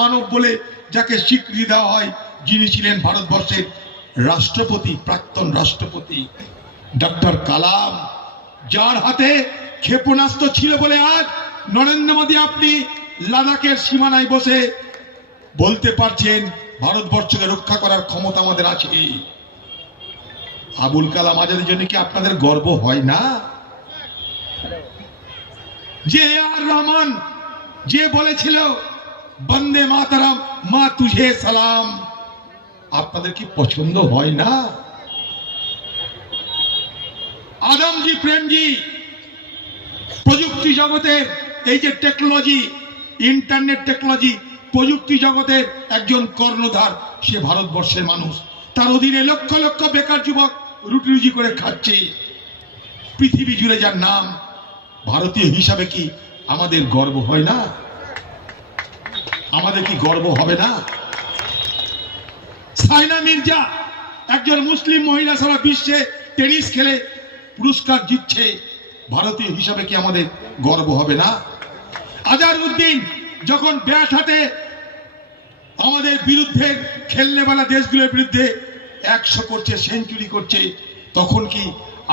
মানব বলে যাকে স্বীকৃতি দেওয়া হয়, যিনি ছিলেন ভারতবর্ষের রাষ্ট্রপতি, প্রাক্তন রাষ্ট্রপতি ডক্টর কালাম, যার হাতে ক্ষেপণাস্ত্র ছিল বলে আজ নরেন্দ্র মোদী আপনি লাদাখের সীমানায় বসে বলতে পারছেন ভারতবর্ষকে রক্ষা করার ক্ষমতা আমাদের আছে। আবুল কালাম আজাদের জন্য কি আপনাদের গর্ব হয় না? যে আর রহমান যে বলেছিল বন্দে মাতারাম মা তুঝে সালাম, আপনাদের কি পছন্দ হয় না? আদমজি প্রেমজি প্রযুক্তি জগতের এই যে টেকনোলজি, ইন্টারনেট টেকনোলজি, প্রযুক্তি জগতের একজন কর্ণধার, সে ভারতবর্ষের মানুষ। তার অধীনে লক্ষ লক্ষ বেকার যুবক রুটি রুজি করে খাচ্ছে। পৃথিবী জুড়ে যার নাম, ভারতীয় হিসাবে কি আমাদের গর্ব হয় না? আমাদের কি গর্ব হবে না? সাইনা মির্জা একজন মুসলিম মহিলা, সারা বিশ্বে টেনিস খেলে পুরস্কার জিতছে, ভারতীয় হিসাবে কি আমাদের গর্ব হবে না? আজহারউদ্দিন যখন ব্যাট হাতে আমাদের বিরুদ্ধে খেলনেওয়ালা দেশগুলোর বিরুদ্ধে 100 করছে, সেঞ্চুরি করছে, তখন কি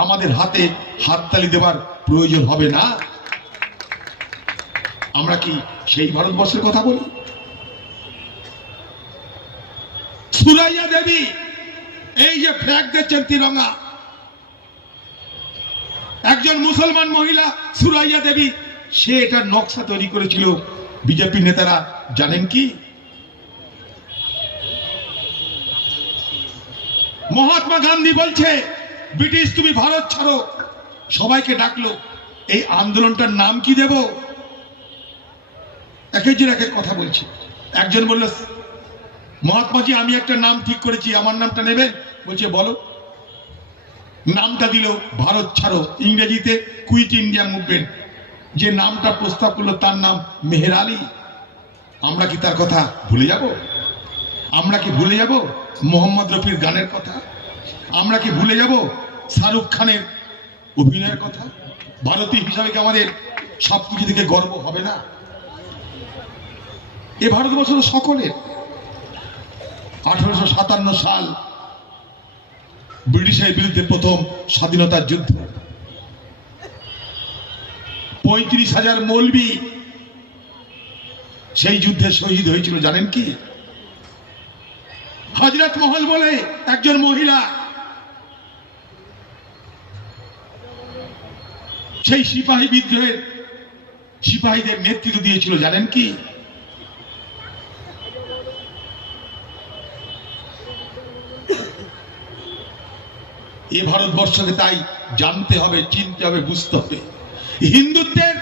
আমাদের হাতে হাততালি দেওয়ার প্রয়োজন হবে না? আমরা কি সেই ভারতবর্ষের কথা বলি? সুরাইয়া দেবী এই যে ফ্ল্যাগ দিচ্ছেন তিরঙ্গা, একজন মুসলমান মহিলা সুরাইয়া দেবী, সে এটা নকশা তৈরি করেছিল। বিজেপি নেতারা জানেন কি? মহাত্মা গান্ধী বলছে ব্রিটিশ তুমি ভারত ছাড়ো, সবাইকে ডাকলো। এই আন্দোলনটার নাম কি দেব? এক একজন এক এক কথা বলছে। একজন বলল মহাত্মাজি আমি একটা নাম ঠিক করেছি, আমার নামটা নেবেন? বলছে বলো। নামটা দিল ভারত ছাড়ো, ইংরেজিতে কুইট ইন্ডিয়া মুভমেন্ট। যে নামটা প্রস্তাব করলো তার নাম মেহের আলী। আমরা কি তার কথা ভুলে যাব? আমরা কি ভুলে যাব মোহাম্মদ রফির গানের কথা? আমরা কি ভুলে যাব শাহরুখ খানের অভিনয়ের কথা? ভারতীয় হিসাবে কি আমাদের সবকিছু থেকে গর্ব হবে না? এ ভারতবর্ষ সকলের। 1857 সাল ব্রিটিশের বিরুদ্ধে প্রথম স্বাধীনতার যুদ্ধ, 35,000 মৌলবি সেই যুদ্ধে শহীদ হয়েছিল, জানেন কি? হযরত মহল বলে একজন মহিলা সেই সিপাহী বিদ্রোহের সিপাহীদের নেতৃত্ব দিয়েছিল, জানেন কি? এই ভারতবর্ষকে তাই জানতে হবে, চিনতে হবে, বুঝতে হবে। হিন্দুত্বের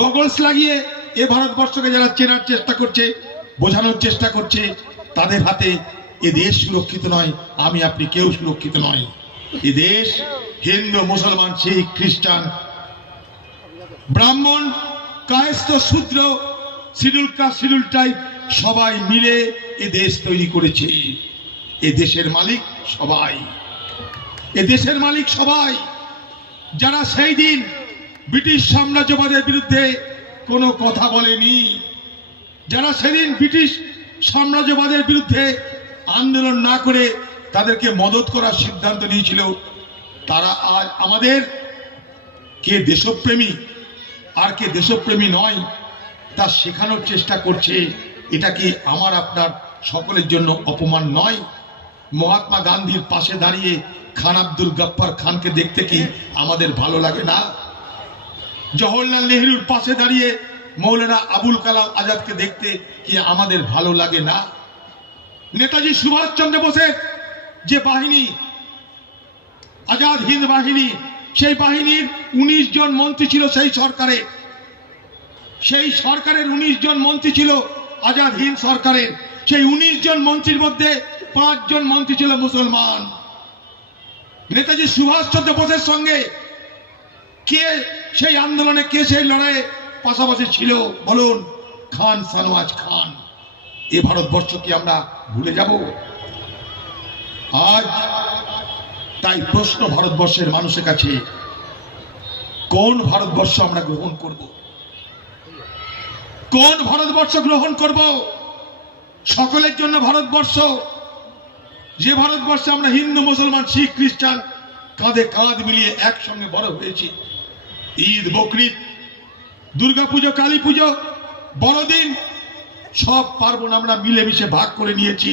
গগলস লাগিয়ে এ ভারতবর্ষকে যারা চেনার চেষ্টা করছে, বোঝানোর চেষ্টা করছে, তাদের হাতে এ দেশ সুরক্ষিত নয়। আমি আপনি কেউ সুরক্ষিত নয়। এ দেশ হিন্দু, মুসলমান, শিখ, খ্রিস্টান, ব্রাহ্মণ, কায়স্থ, শূদ্র, শিডিউল কাস্ট, শিডিউল ট্রাইব সবাই মিলে এ দেশ তৈরি করেছে। এ দেশের মালিক সবাই, এ দেশের মালিক সবাই। যারা সেই দিন ব্রিটিশ সাম্রাজ্যবাদের বিরুদ্ধে কোনো কথা বলেনি, যারা সেদিন ব্রিটিশ সাম্রাজ্যবাদের বিরুদ্ধে আন্দোলন না করে তাদেরকে মদত করার সিদ্ধান্ত নিয়েছিল, তারা আজ আমাদের কে দেশপ্রেমী আর কে দেশপ্রেমী নয় তা শেখানোর চেষ্টা করছে। এটা কি আমার আপনার সকলের জন্য অপমান নয়? মহাত্মা গান্ধীর পাশে দাঁড়িয়ে খান আব্দুল গফফার খানকে দেখতে কি আমাদের ভালো লাগে না? জওহরলাল নেহরুর পাশে দাঁড়িয়ে মৌলানা আবুল কালাম আজাদকে দেখতে কি আমাদের ভালো লাগে না? নেতাজি সুভাষচন্দ্র বোসের যে বাহিনী, আজাদ হিন্দ বাহিনী, সেই বাহিনীর 19 জন মন্ত্রী ছিল সেই সরকারের। সেই সরকারের 19 জন মন্ত্রী ছিল আজাদ হিন্দ সরকারের। সেই 19 জন মন্ত্রীর মধ্যে 5 জন মন্ত্রী ছিল মুসলমান। নেতাজি সুভাষচন্দ্র বোসের সঙ্গে কে সেই আন্দোলনে, কে সেই লড়াইয়ে পাশাপাশি ছিল বলুন? খান সানওয়াজ খান। এ ভারতবর্ষ কি আমরা ভুলে যাব আজ? তাই প্রশ্ন ভারতবর্ষের মানুষের কাছে, কোন ভারতবর্ষ আমরা গ্রহণ করব? কোন ভারতবর্ষ গ্রহণ করব? সকলের জন্য ভারতবর্ষ, যে ভারতবর্ষে আমরা হিন্দু মুসলমান শিখ খ্রিস্টান কাঁধে কাঁধ মিলিয়ে একসঙ্গে বড় হয়েছি। ঈদ, বকরিদ, দুর্গাপুজো, কালী পুজো, বড়দিন সব পার্বণ আমরা মিলেমিশে ভাগ করে নিয়েছি।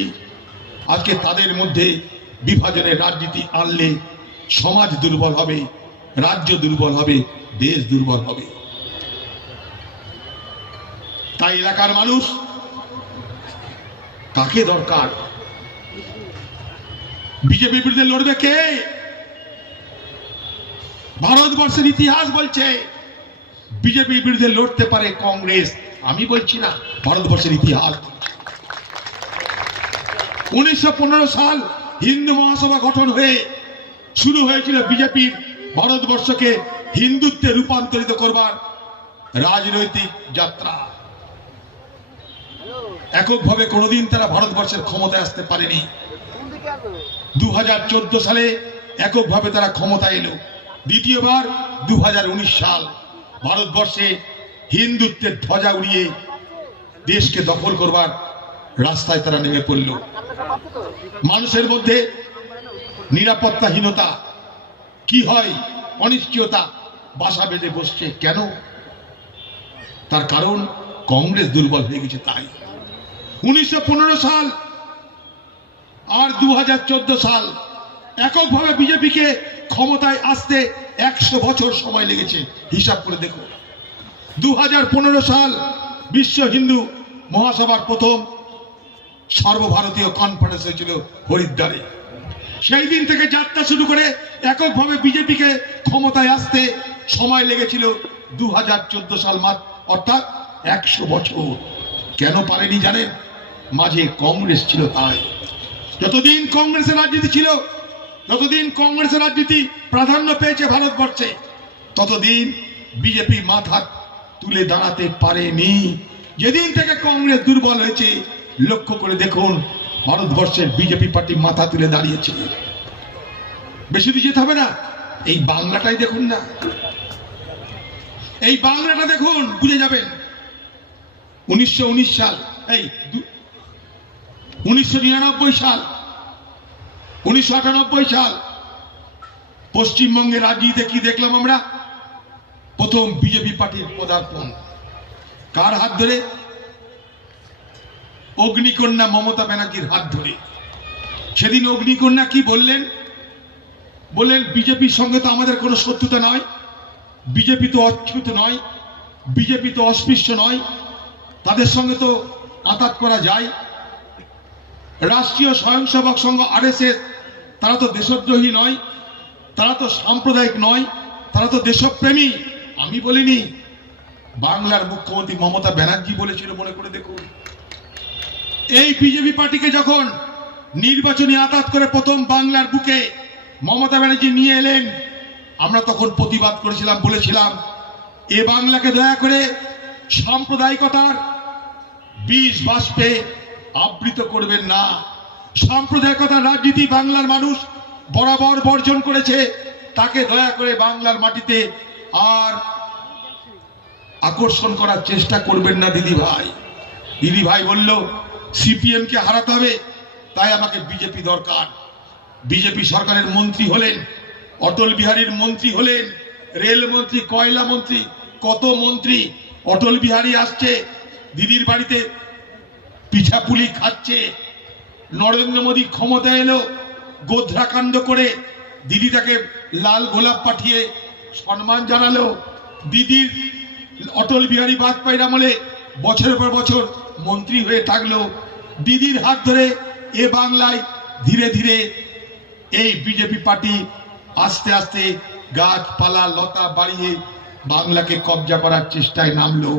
আজকে তাদের মধ্যে বিভাজনের রাজনীতি আনলে সমাজ দুর্বল হবে, রাজ্য দুর্বল হবে, দেশ দুর্বল হবে। তাই এলাকার মানুষ কাকে দরকার? বিজেপির বিরুদ্ধে লড়বে কে? ভারতবর্ষের ইতিহাস বলছে বিজেপির বিরুদ্ধে লড়তে পারে কংগ্রেস। আমি বলছি না, ভারতবর্ষের ইতিহাস। 1915 সাল হিন্দু মহাসভা গঠন হয়ে শুরু হয়েছিল বিজেপির ভারতবর্ষকে হিন্দুত্বে রূপান্তরিত করবার রাজনৈতিক যাত্রা। এককভাবে কোনোদিন তারা ভারতবর্ষের ক্ষমতায় আসতে পারেনি। 2014 সালে এককভাবে তারা ক্ষমতা এলো। দ্বিতীয়বার 2019 সাল ভারতবর্ষে হিন্দুত্বের ধ্বজা উড়িয়ে দেশকে দখল করবার রাস্তায় তারা নেমে পড়ল। মানুষের মধ্যে নিরাপত্তাহীনতা কি হয়, অনিশ্চয়তা বাসা বেঁধে বসছে। কেন? তার কারণ কংগ্রেস দুর্বল হয়ে গেছে। তাই 1915 সাল আর 2014 সাল এককভাবে বিজেপিকে ক্ষমতায় আসতে 100 বছর সময় লেগেছে। হিসাব করে দেখুন। 2015 সাল বিশ্ব হিন্দু মহাসভার প্রথম সর্বভারতীয় কনফারেন্স হয়েছিল হরিদ্বারে। সেই দিন থেকে যাত্রা শুরু করে এককভাবে বিজেপিকে ক্ষমতায় আসতে সময় লেগেছিল 2014 সাল, অর্থাৎ 100 বছর। কেন পারেনি জানেন? মাঝে কংগ্রেস ছিল। তাই যতদিন কংগ্রেসের রাজনীতি ছিল, যতদিন কংগ্রেসের রাজনীতি প্রাধান্য পেয়েছে ভারতবর্ষে, ততদিন বিজেপি মাথা তুলে দাঁড়াতে পারেনি। যেদিন থেকে কংগ্রেস দুর্বল হয়েছে, লক্ষ্য করে দেখুন ভারতবর্ষের বিজেপি পার্টি মাথা তুলে দাঁড়িয়েছে। বেশি দূর যেতে হবে না, এই বাংলাটাই দেখুন না, এই বাংলাটা দেখুন, বুঝে যাবেন। 1919 সাল, এই 1999 সাল, 1998 সাল পশ্চিমবঙ্গের রাজনীতিতে কি দেখলাম আমরা? প্রথম বিজেপি পার্টির পদার্পণ কার হাত ধরে? অগ্নিকন্যা মমতা ব্যানার্জির হাত ধরে। সেদিন অগ্নিকন্যা কি বললেন? বললেন বিজেপির সঙ্গে তো আমাদের কোনো শত্রুতা নয়, বিজেপি তো অচ্যুত নয়, বিজেপি তো অস্পৃশ্য নয়, তাদের সঙ্গে তো আঘাত করা যায়। রাষ্ট্রীয় স্বয়ংসেবক সংঘ আরএসএস তারা তো দেশদ্রোহী নয়, তারা তো সাম্প্রদায়িক নয়, তারা তো দেশপ্রেমী। আমি বলিনি, বাংলার মুখ্যমন্ত্রী মমতা ব্যানার্জি বলেছিল, মনে করে দেখুন। এই বিজেপি পার্টিকে যখন নির্বাচনী আঘাত করে প্রথম বাংলার বুকে মমতা ব্যানার্জি নিয়ে এলেন, আমরা তখন প্রতিবাদ করেছিলাম, বলেছিলাম এ বাংলাকে দয়া করে সাম্প্রদায়িকতার বিষ বাষ্পে আবৃত করবেন না। সাম্প্রদায়িকতার রাজনীতি বাংলার মানুষ বরাবর বর্জন করেছে, তাকে দয়া করে বাংলার মাটিতে আর আকর্ষণ করার চেষ্টা করবেন না। দিদি ভাই বলল সিপিএম কে হারাতে হবে, তাই আমাকে বিজেপি দরকার। বিজেপি সরকারের মন্ত্রী হলেন, অটল বিহারীর মন্ত্রী হলেন, রেল মন্ত্রী, কয়লা মন্ত্রী, কত মন্ত্রী। অটল বিহারী আসছে দিদির বাড়িতে পিঠাপুলি খাচ্ছে। নরেন্দ্র মোদী ক্ষমতা এলো, গোধরাকাণ্ড করে দিদি তাকে লাল গোলাপ পাঠিয়ে সম্মান জানালো। দিদির অটল বিহারী বাজপেয়ীর আমলে বছরের পর বছর মন্ত্রী হয়ে থাকলো। দিদির হাত ধরে এ বাংলায় ধীরে ধীরে এই বিজেপি পার্টি আস্তে আস্তে গাছপালা লতা বাড়িয়ে বাংলাকে কবজা করার চেষ্টায় নামলো।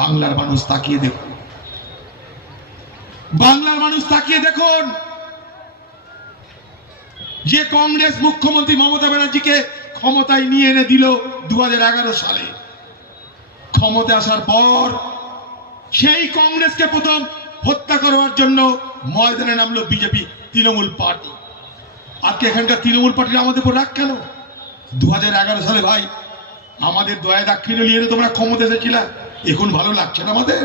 বাংলার মানুষ তাকিয়ে দেখুন, বাংলার মানুষ তাকিয়ে দেখুন, যে কংগ্রেস মুখ্যমন্ত্রী মমতা ব্যানার্জিকে ক্ষমতায় নিয়ে এনে দিল 2011 সালে। ক্ষমতা আসার পর সেই কংগ্রেসকে প্রথম হত্যা করার জন্য ময়দানে নামলো বিজেপি, তৃণমূল পার্টি। আজকে এখানকার তৃণমূল পার্টির আমাদের উপর রাগ কেন? 2011 সালে ভাই আমাদের দয়া দাক্ষিণ্য নিয়ে তোমরা ক্ষমতা এসেছিলা, এখন ভালো লাগছে না আমাদের?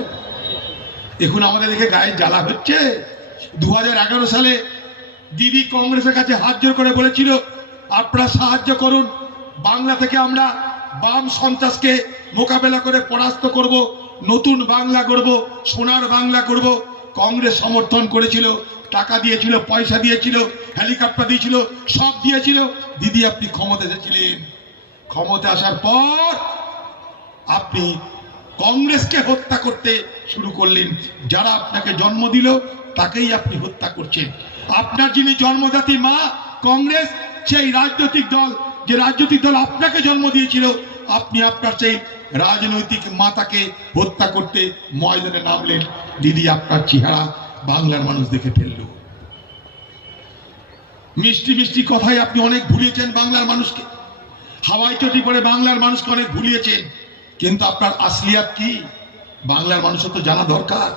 এখন আমাদের দেখে গায়ে জ্বালা হচ্ছে। 2011 সালে দিদি কংগ্রেসের কাছে হাত জোর করে বলেছিল, আপনারা সাহায্য করুন, বাংলা থেকে আমরা বাম সন্ত্রাসকে মোকাবেলা করে পরাস্ত করব, নতুন বাংলা করব, সোনার বাংলা করব। কংগ্রেস সমর্থন করেছিল, টাকা দিয়েছিল, পয়সা দিয়েছিল, হেলিকপ্টার দিয়েছিল, সব দিয়েছিল। দিদি আপনি ক্ষমতা এসেছিলেন, ক্ষমতা আসার পর আপনি কংগ্রেসকে হত্যা করতে শুরু করলেন। যারা আপনাকে জন্ম দিল তাকেই আপনি হত্যা করছেন। আপনার যিনি জন্মদাত্রী মা কংগ্রেস, সেই রাজনৈতিক দল, যে রাজনৈতিক দল আপনাকে জন্ম দিয়েছিল, আপনি আপনার সেই রাজনৈতিক মাতাকে হত্যা করতে ময়দানে নামলেন। দিদি আপনার চেহারা বাংলার মানুষ দেখে ফেলল। মিষ্টি মিষ্টি কথায় আপনি অনেক ভুলিয়েছেন বাংলার মানুষকে, হাওয়াই চটি করে বাংলার মানুষকে অনেক ভুলিয়েছেন। কিন্তু আপনার আসলিয়াত কি বাংলার মানুষের তো জানা দরকার।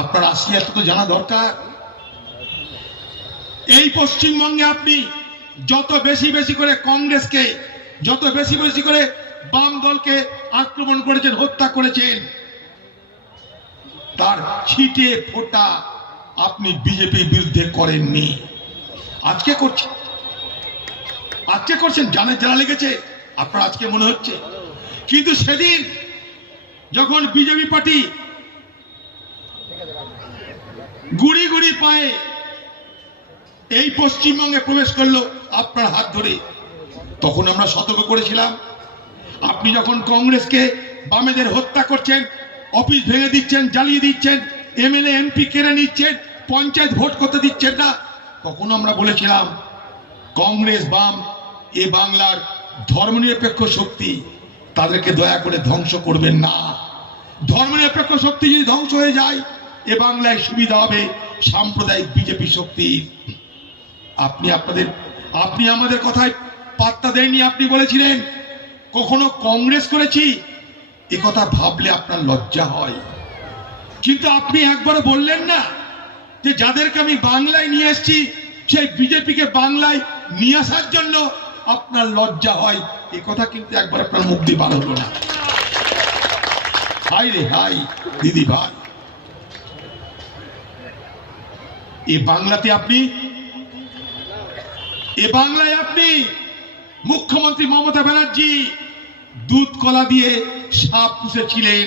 আপনার আসলিয়াত তো জানা দরকার। এই পশ্চিমবঙ্গে আপনি যত বেশি বেশি করে কংগ্রেসকে, যত বেশি বেশি করে বাম দলকে আক্রমণ করেছেন, হত্যা করেছেন, তার ছিটে ফোঁটা আপনি বিজেপির বিরুদ্ধে করেননি। আজকে করছেন, আজকে করছেন, জানা লেগেছে আপনার আজকে মনে হচ্ছে। কিন্তু সেদিন যখন বিজেপি পার্টি গুড়ি গুড়ি পায়ে এই পশ্চিমবঙ্গে প্রবেশ করলো আপনার হাত ধরে, তখন আমরা সতর্ক করেছিলাম। আপনি যখন কংগ্রেসকে, বামেদের হত্যা করছেন, অফিস ভেঙে দিচ্ছেন, জ্বালিয়ে দিচ্ছেন, এমএলএ এমপি কেড়ে নিচ্ছেন, পঞ্চায়েত ভোট করতে দিচ্ছেন না, তখন আমরা বলেছিলাম কংগ্রেস বাম এ বাংলার ধর্মনিরপেক্ষ শক্তি, তাদেরকে দয়া করে ধ্বংস করবেন না। ধর্মনিরপেক্ষ শক্তি যদি ধ্বংস হয়ে যায় এ বাংলায় সুবিধা হবে সাম্প্রদায়িক বিজেপি শক্তি। আপনি আমাদের কথায় পাত্তা দেননি। আপনি বলেছিলেন কখনো কংগ্রেস করেছি, এ কথা ভাবলে আপনার লজ্জা হয়। কিন্তু আপনি একবারও বললেন না যে যাদেরকে আমি বাংলায় নিয়ে এসেছি সেই বিজেপিকে বাংলায় নিয়ে আসার জন্য আপনার লজ্জা হয়। এ কথা কিন্তু একবার আপনার মুখ দিয়ে বার হলো না। হাই রে হাই দিদি ভাই, এ বাংলায় আপনি মুখ্যমন্ত্রী মমতা ব্যানার্জি দুধ কলা দিয়ে সাপ পুষেছিলেন।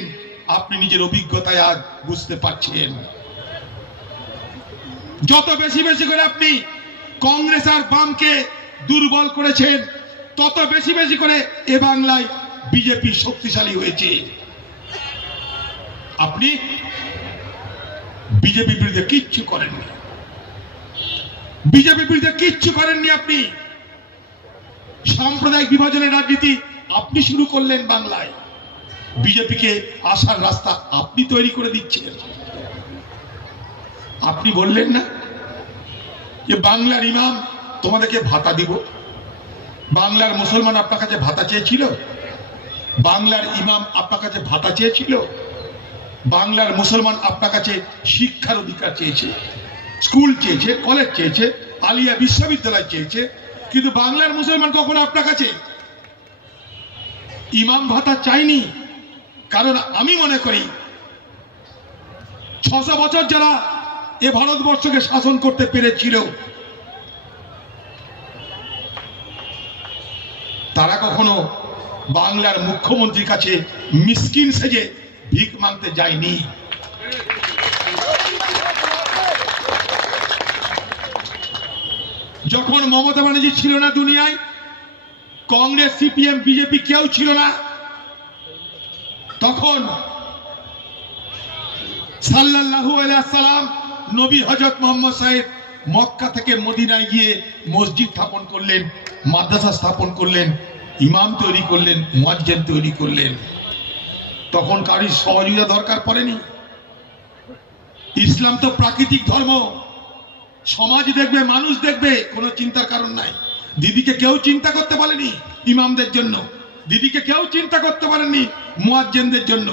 আপনি নিজের অভিজ্ঞতায় আজ বুঝতে পারছেন। যত বেশি বেশি করে আপনি কংগ্রেস আর বামকে দুর্বল করেছেন, তত বেশি বেশি করে এ বাংলায় বিজেপি শক্তিশালী হয়েছে। আপনি বিজেপির বিরুদ্ধে কিচ্ছু করেননি, বিজেপির বিরুদ্ধে কিচ্ছু করেননি। আপনি সাম্প্রদায়িক বিভাজনের রাজনীতি আপনি শুরু করলেন বাংলায়। বিজেপিকে আসার রাস্তা আপনি তৈরি করে দিচ্ছেন। আপনি বললেন না যে বাংলার ইমাম তোমাদেরকে ভাতা দিব। বাংলার মুসলমান আপনার কাছে ভাতা চেয়েছিল, বাংলার ইমাম আপনার কাছে ভাতা চেয়েছিল, বাংলার মুসলমান আপনার কাছে শিক্ষার অধিকার চেয়েছে, স্কুল চেয়েছে, কলেজ চেয়েছে, আলিয়া বিশ্ববিদ্যালয় চেয়েছে। কিন্তু বাংলার মুসলমান কখনো আপনার কাছে ইমাম ভাতা চাইনি। কারণ আমি মনে করি 600 বছর যারা এ ভারতবর্ষকে শাসন করতে পেরেছিল তারা কখনো বাংলার মুখ্যমন্ত্রীর কাছে মিসকিন সেজে ভিক মাংতে যায়নি। যখন মমতা ব্যানার্জি ছিল না দুনিয়ায়, কংগ্রেস, সিপিএম, বিজেপি কেউ ছিল না, তখন সাল্লাল্লাহু আলাইহি সাল্লাম নবী হযরত মুহাম্মদ সাহেব মক্কা থেকে মদিনায় গিয়ে মসজিদ স্থাপন করলেন, মাদ্রাসা স্থাপন করলেন, ইমাম তৈরি করলেন, মুয়াজ্জিন তৈরি করলেন। তখন কারোর সহযোগিতা দরকার পড়েনি। ইসলাম তো প্রাকৃতিক ধর্ম, সমাজ দেখবে, মানুষ দেখবে, কোনো চিন্তার কারণ নাই। দিদিকে কেউ চিন্তা করতে পারেনি ইমামদের জন্য, দিদিকে কেউ চিন্তা করতে পারেনি মুয়াজ্জিনদের জন্য।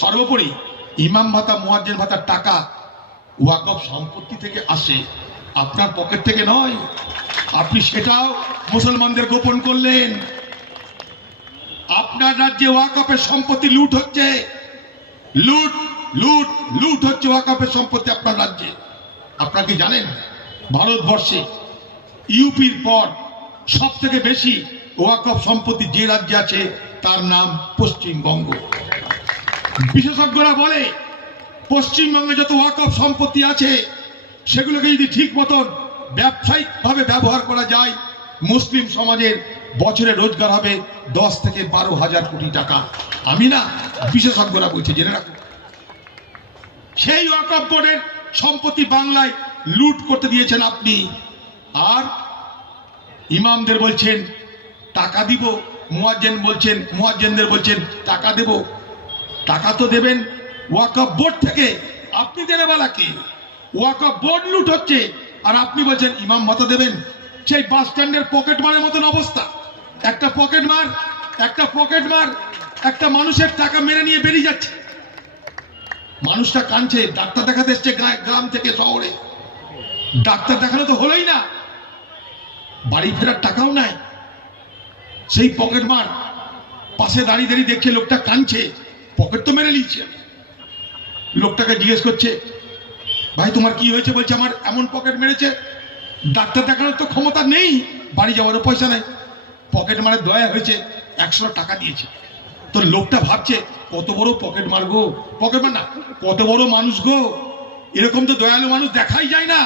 সর্বোপরি ইমাম ভাতা, মুয়াজ্জিন ভাতার টাকা ওয়াকফ সম্পত্তি থেকে আসে, আপনার পকেট থেকে নয়। আপনি সেটাও মুসলমানদের গোপন করলেন। আপনার রাজ্যে ওয়াকফের সম্পত্তি লুট হচ্ছে, লুট লুট লুট হচ্ছে ওয়াকফের সম্পত্তি আপনার রাজ্যে। আপনারা কি জানেন ভারতবর্ষে ইউপির পর সব থেকে বেশি ওয়াকফ সম্পত্তি যে রাজ্যে আছে তার নাম পশ্চিমবঙ্গ। বিশেষজ্ঞরা বলে পশ্চিমবঙ্গে যত ওয়াকফ সম্পত্তি আছে সেগুলোকে যদি ঠিক মতন ব্যবসায়িক ভাবে ব্যবহার করা যায়, মুসলিম সমাজের বছরে রোজগার হবে 10 থেকে 12,000 কোটি টাকা। আমি না, বিশেষজ্ঞরা বলছে, জেনে রাখুন। সেই ওয়াকফ বোর্ডের সম্পত্তি বাংলায় লুট করতে দিয়েছেন আপনি, আর ইমামদের বলছেন টাকা দিব, মুয়াজ্জিনদের বলছেন টাকা দেব। টাকা তো দেবেন ওয়াকফ বোর্ড থেকে, আপনি দেনে বলা কি? ওয়াকফ বোর্ড লুট হচ্ছে আর আপনি বলছেন ইমাম ভাতা দেবেন। সেই বাস স্ট্যান্ডের পকেট মারের মতন অবস্থা। একটা পকেট মার একটা মানুষের টাকা মেরে নিয়ে বেরিয়ে যাচ্ছে। মানুষটা কাঁদছে, ডাক্তার দেখাতে এসছে গ্রাম থেকে শহরে, ডাক্তার দেখানো তো হলোই না, বাড়ি ফেরার টাকাও নাই। সেই পকেট মার পাশে দাঁড়িয়ে দাঁড়িয়ে দেখছে লোকটা কাঁদছে, পকেট তো মেরে নিচ্ছে। লোকটাকে জিজ্ঞেস করছে, ভাই তোমার কি হয়েছে? বলছে আমার এমন পকেট মেরেছে, ডাক্তার দেখানোর তো ক্ষমতা নেই, বাড়ি যাওয়ারও পয়সা নেই, পকেট মারে দয়া হয়েছে, 100 টাকা দিয়েছে। তো লোকটা ভাবছে কত বড় পকেট মার গো, পকেট মার না, কত বড় মানুষ গো, এরকম তো দয়ালু মানুষ দেখাই যায় না।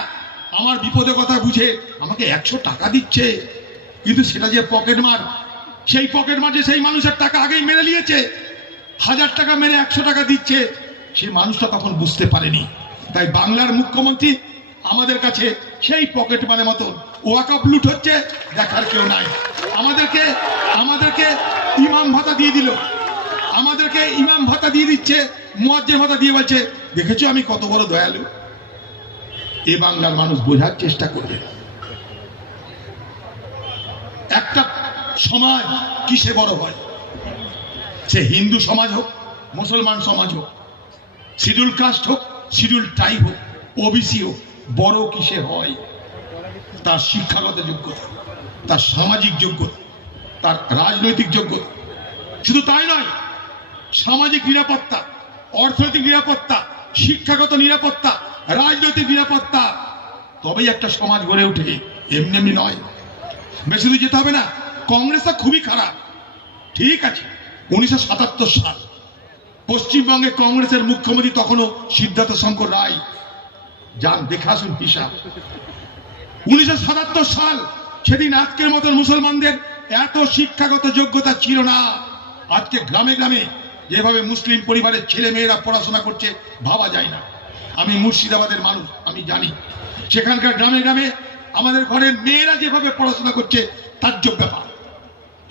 আমার বিপদের কথা বুঝে আমাকে 100 টাকা দিচ্ছে, কিন্তু সেটা যে পকেট মার, সেই পকেট মার যে সেই মানুষের টাকা আগেই মেরে নিয়েছে, 1000 টাকা মেরে 100 টাকা দিচ্ছে, সেই মানুষটা তখন বুঝতে পারেনি। তাই বাংলার মুখ্যমন্ত্রী আমাদের কাছে সেই পকেট মানে মতন ওয়াকফ লুট হচ্ছে, দেখার কেউ নাই। আমাদেরকে ইমাম ভাতা দিয়ে দিল, আমাদেরকে ইমাম ভাতা দিয়ে দিচ্ছে, মুয়াজ্জিন ভাতা দিয়ে বলছে দেখেছো আমি কত বড় দয়ালু। এ বাংলার মানুষ বোঝার চেষ্টা করবে। একটা সমাজ কিসে বড় হয়? সে হিন্দু সমাজ হোক, মুসলমান সমাজ হোক, শিডিউল কাস্ট হোক, শিডিউল ট্রাইব হোক, ওবিসি হোক, বড় কিসে হয়? তার শিক্ষাগত যোগ্যতা, তার সামাজিক যোগ্যতা, তার রাজনৈতিক যোগ্যতা। শুধু তাই নয়, সামাজিক নিরাপত্তা, অর্থনৈতিক নিরাপত্তা, শিক্ষাগত নিরাপত্তা, রাজনৈতিক নিরাপত্তা, তবেই একটা সমাজ গড়ে ওঠে, এমনি এমনি নয়। বেশি দূর যেতে হবে না, কংগ্রেসটা খুবই খারাপ, ঠিক আছে। 1977 সাল পশ্চিমবঙ্গে কংগ্রেসের মুখ্যমন্ত্রী তখনও সিদ্ধার্থ শঙ্কর রায়। যান দেখে আসুন হিসাব। 1977 সাল, সেদিন আজকের মতন মুসলমানদের এত শিক্ষাগত যোগ্যতা ছিল না। আজকে গ্রামে গ্রামে যেভাবে মুসলিম পরিবারের ছেলে মেয়েরা পড়াশোনা করছে ভাবা যায় না। আমি মুর্শিদাবাদের মানুষ, আমি জানি সেখানকার গ্রামে গ্রামে আমাদের ঘরের মেয়েরা যেভাবে পড়াশোনা করছে তাজ্জব ব্যাপার।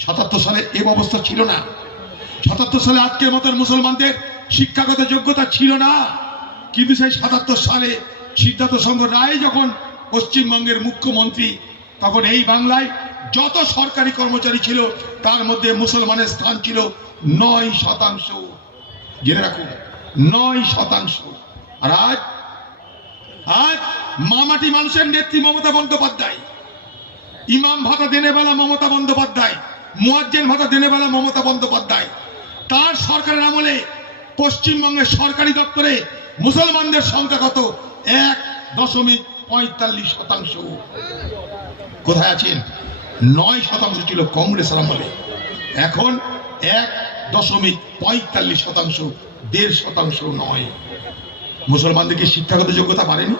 77 সালে এ অবস্থা ছিল না। 77 সালে আজকের মতন মুসলমানদের শিক্ষাগত যোগ্যতা ছিল না। কিন্তু সেই 77 সালে সিদ্ধার্থ শঙ্কর রায় যখন পশ্চিমবঙ্গের মুখ্যমন্ত্রী, তখন এই বাংলায় যত সরকারি কর্মচারী ছিল তার মধ্যে মুসলমানের স্থান ছিল 9%। জেনে রাখুন, 9%। আর আজ মামাটি মানুষের নেত্রী মমতা বন্দ্যোপাধ্যায়, ইমাম ভাতা দেনেওয়ালা মমতা বন্দ্যোপাধ্যায়, মুয়াজ্জিন ভাতা দেনেওয়ালা মমতা বন্দ্যোপাধ্যায়, তার সরকারের আমলে পশ্চিমবঙ্গের সরকারি দপ্তরে মুসলমানদের সংখ্যা কত? 1.45%। কোথায় আছেন? 9% ছিল কংগ্রেসের আমলে, এখন 1.45%, 1.5% নয়। মুসলমানদের কি শিক্ষাগত যোগ্যতা বাড়েনি?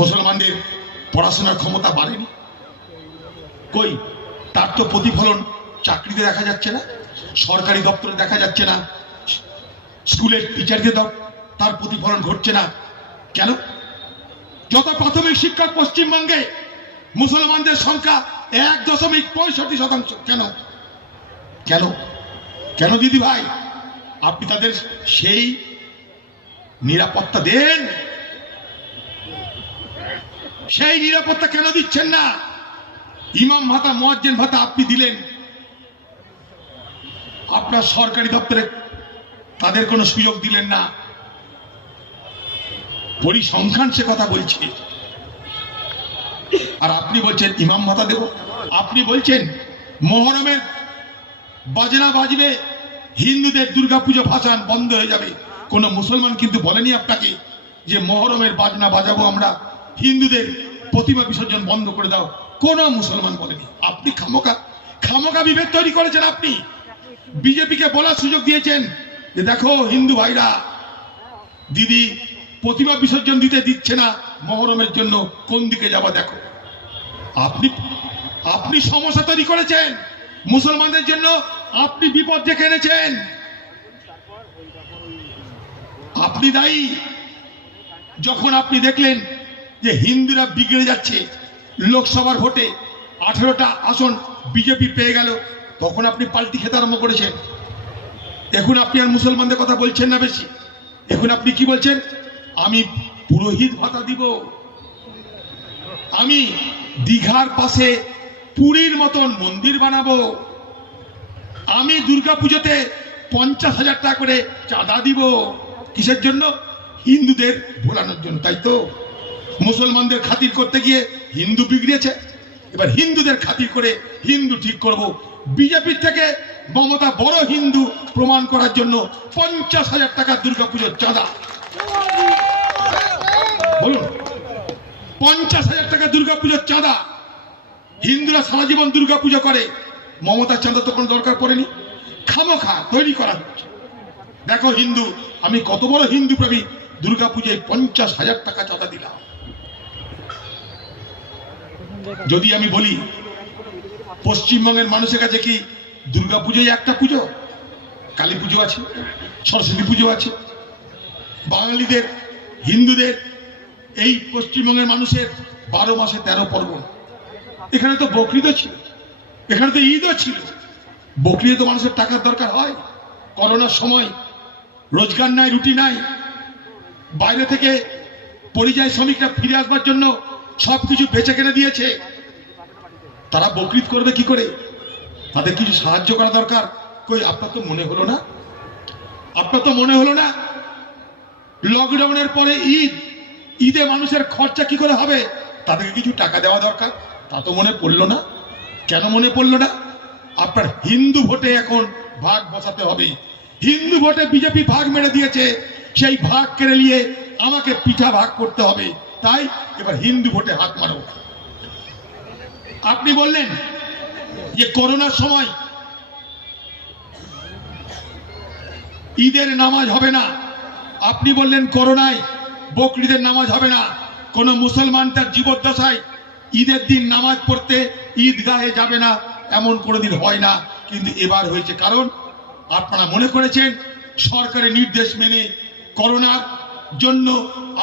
মুসলমানদের পড়াশোনার ক্ষমতা বাড়েনি? কই, তার তো প্রতিফলন চাকরিতে দেখা যাচ্ছে না, সরকারি দপ্তরে দেখা যাচ্ছে না, স্কুলের টিচারদের তার প্রতিফলন ঘটছে না। কেন? যত প্রাথমিক শিক্ষক পশ্চিমবঙ্গে মুসলমানদের সংখ্যা 1.65%। কেন কেন কেন দিদি ভাই? আপনি তাদের সেই নিরাপত্তা দেন? সেই নিরাপত্তা কেন দিচ্ছেন না? ইমাম ভাতা, মুয়াজ্জিন ভাতা আপনি দিলেন, আপনার সরকারি দপ্তরে তাদের কোনো সুযোগ দিলেন না। পরিসংখ্যান সে কথা বলছে, আর আপনি বলছেন ইমাম ভাতা দেব। আপনি বলছেন মহরমের বাজনা বাজবে, হিন্দুদের দুর্গাপুজো ভাসান বন্ধ হয়ে যাবে। কোন মুসলমান কিন্তু বলেনি আপনাকে যে মহরমের বাজনা বাজাবো আমরা, হিন্দুদের প্রতিমা বিসর্জন বন্ধ করে দাও, কোন মুসলমান বলেনি। আপনি খামোকা বিভেদ তৈরি করেছেন। আপনি বিজেপিকে বলার সুযোগ দিয়েছেন যে দেখো হিন্দু ভাইরা, দিদি প্রতিমা বিসর্জন দিতে দিচ্ছে না মহরমের জন্য, কোন দিকে যাবা দেখো। আপনি সমস্যা তৈরি করেছেন মুসলমানদের জন্য, আপনি বিপদ ডেকে এনেছেন, আপনি দায়ী। যখন আপনি দেখলেন যে হিন্দুরা বিগড়ে যাচ্ছে, লোকসভার ভোটে 18টা আসন বিজেপি পেয়ে গেল, তখন আপনি পাল্টি খেতে আরম্ভ করেছেন। এখন আপনি আর মুসলমানদের কথা বলছেন না বেশি, এখন আপনি কি বলছেন? আমি পুরোহিত ভাতা দিব, আমি দীঘার পাশে পুরীর মতন মন্দির বানাবো, আমি দুর্গাপুজোতে 50,000 টাকা করে চাঁদা দিব। কিসের জন্য? হিন্দুদের ভোলানোর জন্য, তাই তো? মুসলমানদের খাতির করতে গিয়ে হিন্দু বিগড়েছে, এবার হিন্দুদের খাতির করে হিন্দু ঠিক করব। বিজেপির থেকে মমতা বড় হিন্দু প্রমাণ করার জন্য 50,000 টাকা দুর্গাপুজোর চাঁদা। বলুন, 50,000 টাকা দুর্গাপুজোর চাঁদা। হিন্দুরা সারা জীবন দুর্গাপুজো করে, মমতার চাঁদা তো কোনো দরকার পড়েনি, খামোখা তৈরি করা হচ্ছে। দেখো হিন্দু, আমি কত বড় হিন্দু প্রেমী, দুর্গাপুজোয় 50,000 টাকা চাঁদা দিলাম। যদি আমি বলি পশ্চিমবঙ্গের মানুষের কাছে কি দুর্গাপুজোই একটা পুজো? কালী পুজো আছে, সরস্বতী পুজো আছে। বাঙালিদের, হিন্দুদের, এই পশ্চিমবঙ্গের মানুষের 12 মাসে 13 পর্বণ। এখানে তো বকরিদও ছিল, এখানে তো ঈদও ছিল। বকরিদে তো মানুষের টাকার দরকার হয়। করোনার সময় রোজগার নাই, রুটি নাই, বাইরে থেকে পরিযায়ী শ্রমিকরা ফিরে আসবার জন্য সবকিছু বেচে কিনে দিয়েছে। তারা বকরিদ করবে কি করে? তাদের কিছু সাহায্য করা দরকার। কই আপনার তো মনে হলো না? আপনার তো মনে হলো না লকডাউনের পরে ঈদে মানুষের খরচা কি করে হবে? তাদেরকে কিছু টাকা দেওয়া দরকার, তা তো মনে পড়লো না। কেন মনে পড়লো না? আপনার হিন্দু ভোটে এখন ভাগ বসাতে হবে। হিন্দু ভোটে বিজেপি ভাগ মেরে দিয়েছে, সেই ভাগ কেড়ে নিয়ে আমাকে পিঠা ভাগ করতে হবে। তাই এবার হিন্দু ভোটে হাত মারো। আপনি বললেন যে করোনার সময় ঈদের নামাজ হবে না, আপনি বললেন করোনায় বকরিদের নামাজ হবে না। কোন মুসলমান তার জীবদ্দশায় ঈদের দিন নামাজ পড়তে ঈদগাহে যাবে না, এমন কোনোদিন হয় না, কিন্তু এবার হয়েছে। কারণ আপনারা মনে করেছেন সরকারের নির্দেশ মেনে করোনার জন্য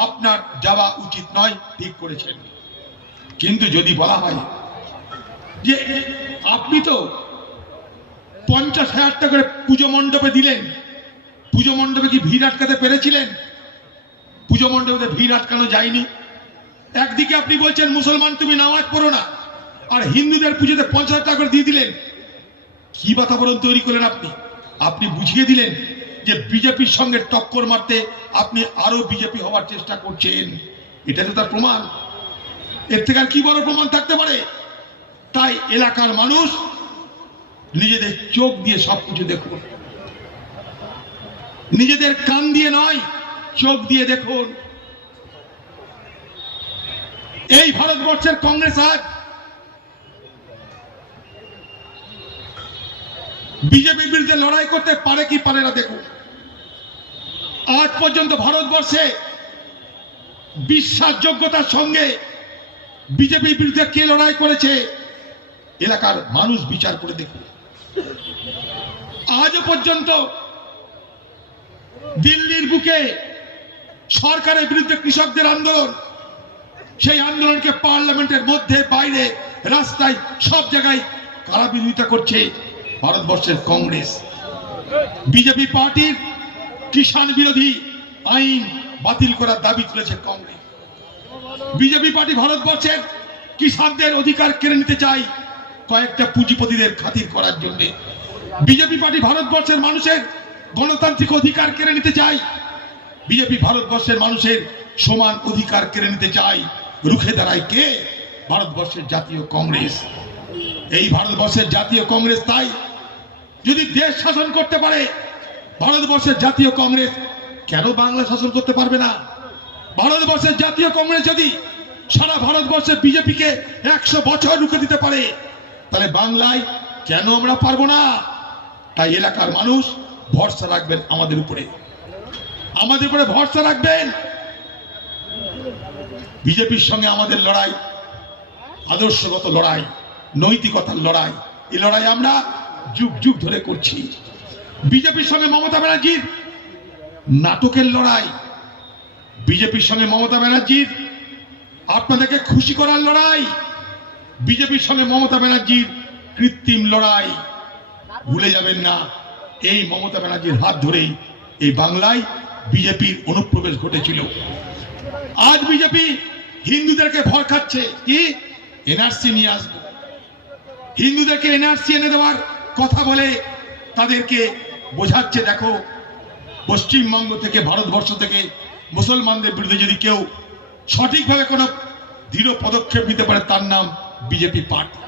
আপনার যাওয়া উচিত নয়, ঠিক করেছেন। কিন্তু যদি বলা হয় যে আপনি তো 50,000 টাকা করে পুজো মণ্ডপে দিলেন, পুজো মণ্ডপে কি ভিড় আটকাতে পেরেছিলেন? পুজো মণ্ডপে ভিড় আটকানো যায়নি। একদিকে আপনি বলছেন মুসলমান তুমি নামাজ পড়ো না, আর হিন্দুদের পুজোতে 50,000 টাকা করে দিয়ে দিলেন। কি বাতাবরণ তৈরি করলেন আপনি? আপনি বুঝিয়ে দিলেন যে বিজেপির সঙ্গে টক্কর মারতে আপনি আরো বিজেপি হওয়ার চেষ্টা করছেন। এটা তো তার প্রমাণ। এর থেকে আর কি বড় প্রমাণ থাকতে পারে? তাই এলাকার মানুষ নিজেদের চোখ দিয়ে সবকিছু দেখুন, নিজেদের কান দিয়ে নয়, চোখ দিয়ে দেখুন। এই ভারতবর্ষের কংগ্রেস আজ বিজেপির বিরুদ্ধে লড়াই করতে পারে কি পারে না দেখুন। আজ পর্যন্ত ভারতবর্ষে বিশ্বাসযোগ্যতার সঙ্গে বিজেপির বিরুদ্ধে কে লড়াই করেছে এলাকার মানুষ বিচার করে দেখুন। আজও পর্যন্ত দিল্লির বুকে সরকারের বিরুদ্ধে কৃষকদের আন্দোলন, সেই আন্দোলনকে পার্লামেন্টের মধ্যে বাইরে রাস্তায় সব জায়গায় কারা বিরোধিতা করছে ভারতবর্ষের কংগ্রেস। বিজেপি পার্টির কিষাণ বিরোধী আইন বাতিল করার দাবি তুলেছে কংগ্রেস। বিজেপি পার্টি ভারতবর্ষের কিষাণদের অধিকার কেড়ে নিতে চায় কয়েকটা পুঁজিপতিদের খাতির করার জন্য। বিজেপি পার্টি ভারতবর্ষের মানুষের গণতান্ত্রিক অধিকার কেড়ে নিতে চায়। বিজেপি ভারতবর্ষের মানুষের সমান অধিকার কেড়ে নিতে চায়। রুখে দাঁড়ায় কে? ভারতবর্ষের জাতীয় কংগ্রেস। এই ভারতবর্ষের জাতীয় কংগ্রেস তাই যদি দেশ শাসন করতে পারে ভারতবর্ষের জাতীয় কংগ্রেস, কেন বাংলা শাসন করতে পারবে না? ভারতবর্ষের জাতীয় কংগ্রেস যদি সারা ভারতবর্ষের বিজেপিকে 100 বছর রুখে দিতে পারে, তাহলে বাংলায় কেন আমরা পারবো না? তাই এলাকার মানুষ ভরসা রাখবেন আমাদের উপরে, আমাদের উপরে ভরসা রাখবেন। বিজেপির সঙ্গে আমাদের লড়াই আদর্শগত লড়াই, নৈতিকতার লড়াই। এই লড়াই আমরা যুগ যুগ ধরে করছি। বিজেপির সঙ্গে মমতা ব্যানার্জির নাটকের লড়াই, বিজেপির সঙ্গে মমতা ব্যানার্জির আপনাদেরকে খুশি করার লড়াই, বিজেপির সঙ্গে মমতা ব্যানার্জির কৃত্রিম লড়াই। ভুলে যাবেন না, এই মমতা ব্যানার্জির হাত ধরেই এই বাংলায় বিজেপির অনুপ্রবেশ ঘটেছিল। আজ বিজেপি হিন্দুদেরকে ভর খাচ্ছে, কি এনআরসি নিয়ে আসবো, হিন্দুদেরকে এনআরসি এনে দেওয়ার কথা বলে তাদেরকে বোঝাচ্ছে, দেখো পশ্চিমবঙ্গ থেকে, ভারতবর্ষ থেকে মুসলমানদের বিরুদ্ধে যদি কেউ সঠিকভাবে কোনো দৃঢ় পদক্ষেপ নিতে পারে, তার নাম বিজেপি পার্টি।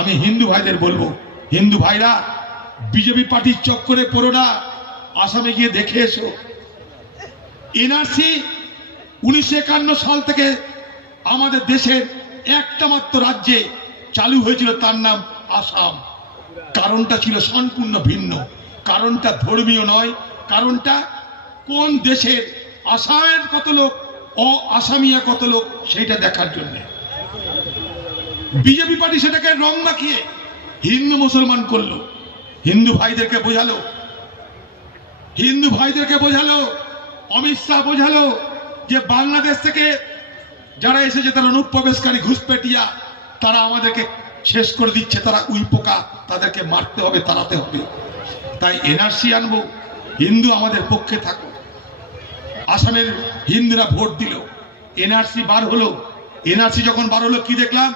আমি হিন্দু ভাইদের বলবো, হিন্দু ভাইরা বিজেপি পার্টির চক্করে পড়ো না, আসামে গিয়ে দেখে এসো। এনআরসি 1951 সাল থেকে আমাদের দেশের একটা মাত্র রাজ্যে চালু হয়েছিল, তার নাম আসাম। কারণটা ছিল সম্পূর্ণ ভিন্ন, কারণটা ধর্মীয় নয়, কারণটা কোন দেশের আসামের কত লোক ও আসামিয়া কত লোক সেইটা দেখার জন্য। বিজেপি পার্টি সেটাকে রং মাখিয়ে হিন্দু মুসলমান করলো, হিন্দু ভাইদেরকে বোঝালো, হিন্দু ভাইদেরকে বোঝালো, অমিত শাহ বোঝালো যে বাংলাদেশ থেকে যারা এসেছে তারা অনুপ্রবেশকারী ঘুষপেটিয়া, তারা আমাদেরকে শেষ করে দিচ্ছে, তারা উই পোকা, তাদেরকে মারতে হবে, তাড়াতে হবে। তাই এনআরসি আনবো, হিন্দু আমাদের পক্ষে থাকো। আসামের হিন্দুরা ভোট দিল, এনআরসি বার হলো। এনআরসি যখন বার হলো, কি দেখলাম?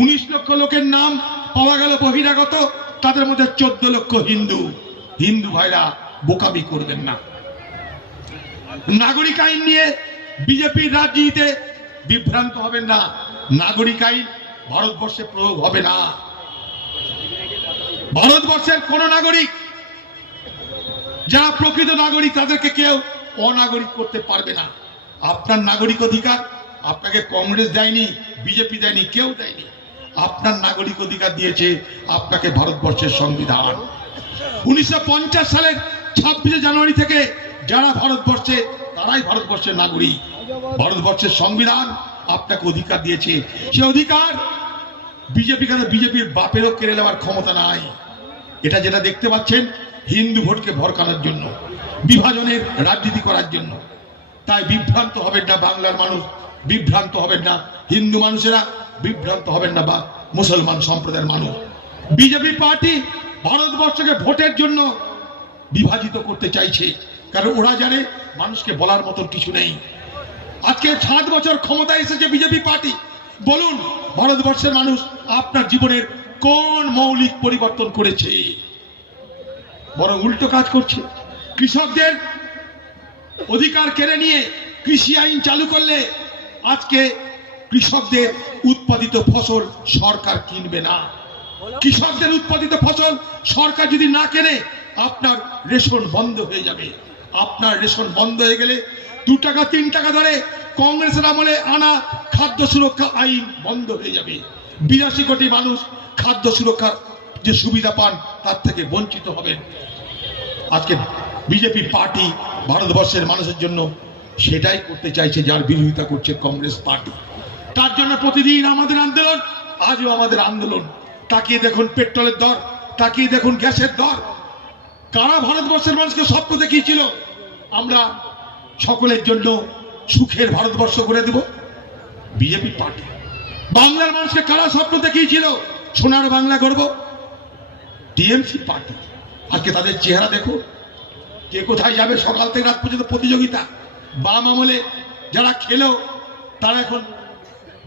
19 লক্ষ লোকের নাম পাওয়া গেল বহিরাগত, তাদের মধ্যে 14 লক্ষ হিন্দু। হিন্দু ভাইরা বোকামি করবেন না। নাগরিক আইন নিয়ে বিজেপির রাজনীতিতে বিভ্রান্ত হবেন না। নাগরিক আইন ভারতবর্ষে প্রয়োগ হবে না। ভারতবর্ষের কোন নাগরিক, যারা প্রকৃত নাগরিক, তাদেরকে কেউ অনাগরিক করতে পারবে না। আপনার নাগরিক অধিকার আপনাকে কংগ্রেস দেয়নি, বিজেপি দেয়নি, কেউ দেয়নি। আপনার নাগরিক অধিকার দিয়েছে আপনাকে ভারতবর্ষের সংবিধান। 1950 সালের 26 জানুয়ারি থেকে যারা ভারতবর্ষে, তারাই ভারতবর্ষের নাগরিক। ভারতবর্ষের সংবিধান আপনাকে অধিকার দিয়েছে, সে অধিকার বিজেপির বাপেরও কেড়ে নেওয়ার ক্ষমতা নাই। এটা যেটা দেখতে পাচ্ছেন, হিন্দু ভোটকে ভরকানোর জন্য, বিভাজনের রাজনীতি করার জন্য। তাই বিভ্রান্ত হবেন না বাংলার মানুষ, বিভ্রান্ত হবেন না হিন্দু মানুষেরা, বিভ্রান্ত হবেন না বা মুসলমান সম্প্রদায়ের মানুষ। বিজেপি পার্টি ভারতবর্ষকে ভোটের জন্য বিভাজিত করতে চাইছে, কারণ ওরা জানে মানুষকে বলার মতন কিছু নেই। আজকে 7 বছর ক্ষমতায় এসেছে বিজেপি পার্টি। বলুন ভারতবর্ষের মানুষ আপনার জীবনের কোন মৌলিক পরিবর্তন করেছে? বরং উল্টো কাজ করছে। কৃষকদের অধিকার কেড়ে নিয়ে কৃষি আইন চালু করলে আজকে কৃষকদের উৎপাদিত ফসল সরকার কিনবে না। কৃষকদের উৎপাদিত ফসল সরকার যদি না কেনে, আপনার রেশন বন্ধ হয়ে যাবে। আপনার রেশন বন্ধ হয়ে গেলে 2 টাকা 3 টাকা ধরে কংগ্রেসের আমলে আনা খাদ্য সুরক্ষা আইন বন্ধ হয়ে যাবে। 82 কোটি মানুষ খাদ্য সুরক্ষার যে সুবিধা পান, তার থেকে বঞ্চিত হবেন। আজকে বিজেপি পার্টি ভারতবর্ষের মানুষের জন্য সেটাই করতে চাইছে, যার বিরোধিতা করছে কংগ্রেস পার্টি। তার জন্য প্রতিদিন আমাদের আন্দোলন, আজও আমাদের আন্দোলন। তাকিয়ে দেখুন পেট্রোলের দর, তাকিয়ে দেখুন গ্যাসের দর। কারা ভারতবর্ষের মানুষকে স্বপ্ন দেখিয়েছিল আমরা সকলের জন্য সুখের ভারতবর্ষ করে দেব? BJP party. বাংলার মানুষকে কারা স্বপ্ন দেখিয়েছিল সোনার বাংলা করব? TMC party. আজকে তাদের চেহারা দেখো, কে কোথায় যাবে, সকাল থেকে রাত পর্যন্ত প্রতিযোগিতা। বাম আমলে যারা খেলো, তারা এখন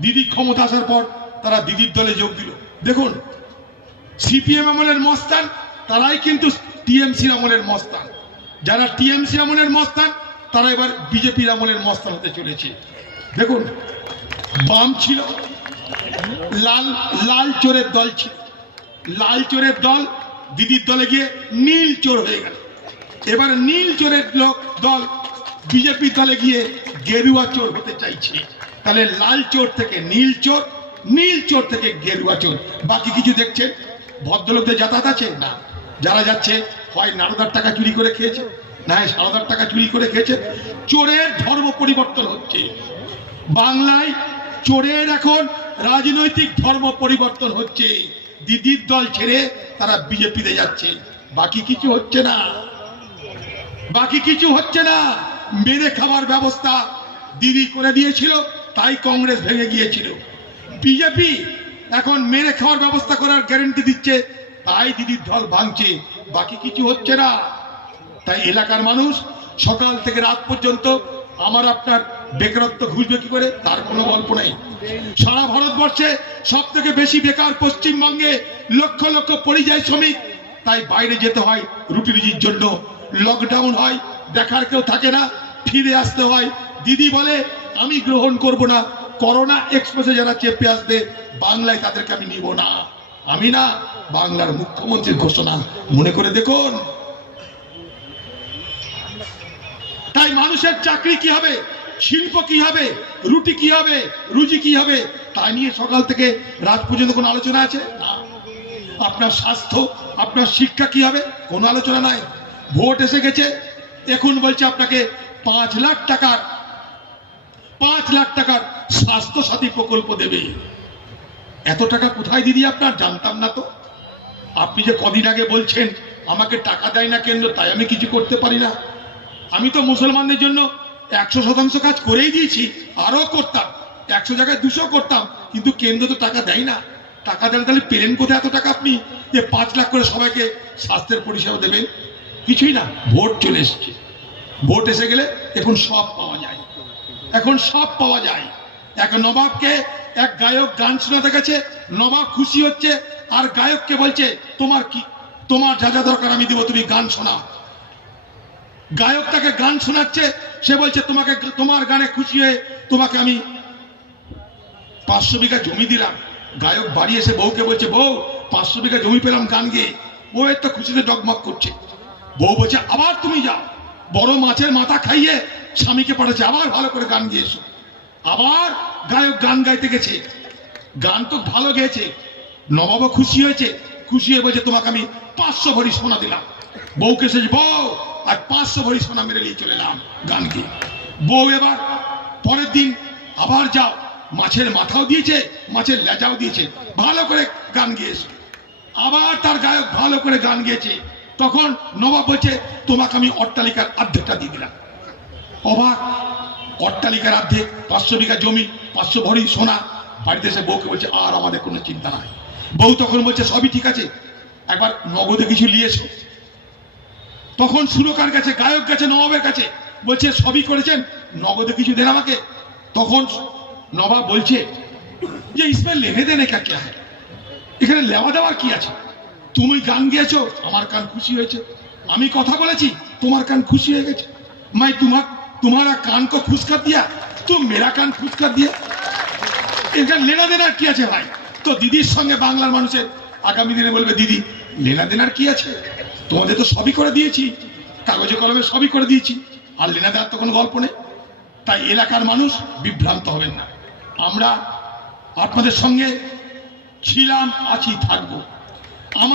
দিদি ক্ষমতা আসার পর তারা দিদির দলে যোগ দিল। দেখুন সিপিএম আমলের মস্তান, তারাই কিন্তু টিএমসি আমলের মস্তান। যারা টিএমসি আমলের মস্তান, তারা এবার বিজেপির আমলের মস্তান হতে চলেছে। দেখুন বাম ছিল, লাল চোরের দল ছিল, লাল চোরের দল দিদির দলে গিয়ে নীল চোর হয়ে গেল। এবার নীল চোরের দল বিজেপি দলে গিয়ে গেরুয়া চোর হতে চাইছে। তাহলে লাল চোর থেকে নীল চোর, নীল চোর থেকে গেরুয়া চোর। বাকি কিছু দেখছেন? ভদ্রলোকদের যাতায়াত আছে না? যারা যাচ্ছে হয় নারদার টাকা চুরি করে খেয়েছে, না হয় সারদার টাকা চুরি করে খেয়েছে। চোরের ধর্ম পরিবর্তন হচ্ছে বাংলায়। চোরের এখন রাজনৈতিক ধর্ম পরিবর্তন হচ্ছে। দিদির দল ছেড়ে তারা বিজেপিতে যাচ্ছে। বাকি কিছু হচ্ছে না, বাকি কিছু হচ্ছে না। মেরে খাবার ব্যবস্থা দিদি করে দিয়েছিল, তাই কংগ্রেস ভেঙে গিয়েছিল। বিজেপি এখন মেরে খাওয়ার ব্যবস্থা করার গ্যারান্টি দিচ্ছে, তাই দিদির দল ভাঙছে। বাকি কিছু হচ্ছে না। তাই এলাকার মানুষ সকাল থেকে রাত পর্যন্ত আমার আপনার বেকারত্ব ঘুষবে কি করে তার কোনো গল্প নেই। সারা ভারতবর্ষে সব থেকে বেশি বেকার পশ্চিমবঙ্গে, লক্ষ লক্ষ পরিযায়ী শ্রমিক। তাই বাইরে যেতে হয় রুটি রুজির জন্য। লকডাউন হয়, দেখার কেউ থাকে না, ফিরে আসতে হয়। দিদি বলে আমি গ্রহণ করব না। করোনা এক্সপ্রেসে যারা চেপে আসবে বাংলায় তাদেরকে আমি নিব না। আমি না, বাংলার মুখ্যমন্ত্রীর ঘোষণা, মনে করে দেখুন। তাই মানুষের চাকরি কি হবে, শিল্প কি হবে, রুটি কি হবে, রুজি কি হবে, তা নিয়ে সকাল থেকে রাত পর্যন্ত কোনো আলোচনা আছে না। আপনার স্বাস্থ্য, আপনার শিক্ষা কি হবে, কোনো আলোচনা নাই। ভোট এসে গেছে, এখন বলছে আপনাকে 5 লাখ টাকার স্বাস্থ্য সাথী প্রকল্প দেবে। এত টাকা কোথায় দিদি আপনার জানতাম না তো। আপনি যে কদিন আগে বলছেন আমাকে টাকা দেয় না কেন্দ্র, তাই আমি কিছু করতে পারি না। আমি তো মুসলমানদের জন্য 100% কাজ করেই দিয়েছি, আরো করতাম, 100 জায়গায় 200 করতাম, কিন্তু কেন্দ্র তো টাকা দেয় না। টাকা দেন তাহলে পেলেন কোথায় এত টাকা আপনি যে 5 লাখ করে সবাইকে স্বাস্থ্যের পরিষেবা দেবেন? কিছুই না। ভোট চলে এসছে, ভোট এসে গেলে এখন সব পাওয়া যায়, এখন সব পাওয়া যায়। এক নবাবকে এক গায়ক গান শোনাতে গেছে, নবাব খুশি হচ্ছে, আর গায়ককে বলছে তোমার কি, তোমার যা যা দরকার আমি দেবো, তুমি গান শোনাও। গায়ক তাকে গান শোনাচ্ছে, সে বলছে তোমাকে, তোমার গানে খুশি হয়ে তোমাকে আমি 500 বিঘা জমি দিলাম। গায়ক বাড়ি এসে বউকে বলছে বউ 500 বিঘা জমি পেলাম গান গেয়ে। বউ এর তো খুশিতে ডগমগ করছে। বউ বলছে আবার তুমি যাও, বড় মাছের মাথা খাইয়ে স্বামীকে পাঠাচ্ছে, আবার ভালো করে গান গিয়েছো। আবার গায়ক গান গাইতে গেছে, গান তো ভালো গেয়েছে, নবাবও খুশি হয়েছে, খুশি হয়ে বলছে তোমাকে আমি 500 ভরি সোনা দিলাম। বউকে এসে বউ আর 500 ভরি সোনা মেরে নিয়ে চলে এলাম গান গিয়ে। বউ এবার পরের দিন আবার যাও, মাছের মাথাও দিয়েছে, মাছের লেজাও দিয়েছে, ভালো করে গান গিয়েছে। আবার তার গায়ক ভালো করে গান গিয়েছে, তখন নবাব বলছে তোমাকে আমি অট্টালিকার অর্ধেকটা দিয়ে দিলাম। অবাক, অট্টালিকার অর্ধেক, 500 বিঘা জমি, 500 ভরি সোনা। বাড়িতে এসে বউকে বলছে আর আমাদের কোনো চিন্তা নাই। বউ তখন বলছে সবই ঠিক আছে, একবার নগদে কিছু নিয়ে এসো। তখন সুরকার গেছে, গায়ক গেছে নবাবের কাছে, বলছে সবই করেছেন, নগদে কিছু দেন আমাকে। তখন নবাব বলছে যে ইসমে লেনে দেনে কা ক্যা হ্যায়, এখানে লেওয়া দেওয়ার কি আছে? তুমি গান গেয়েছো, আমার কান খুশি হয়েছে, আমি কথা বলেছি, তোমার কান খুশি হয়ে গেছে। मैं तुम्हारा कान को खुश कर दिया, तुम मेरा कान खुश कर दिया। এখানে লেনা দেনার কি আছে ভাই? তো দিদির সঙ্গে বাংলার মানুষের আগামী দিনে বলবে দিদি লেনা দেনার কি আছে, তোমাদের তো সবই করে দিয়েছি, কাগজে কলমে সবই করে দিয়েছি, আর লেনা দেওয়ার তো কোনো গল্প নেই। তাই এলাকার মানুষ বিভ্রান্ত হবেন না। আমরা আপনাদের সঙ্গে ছিলাম, আছি, থাকবো। আমাদের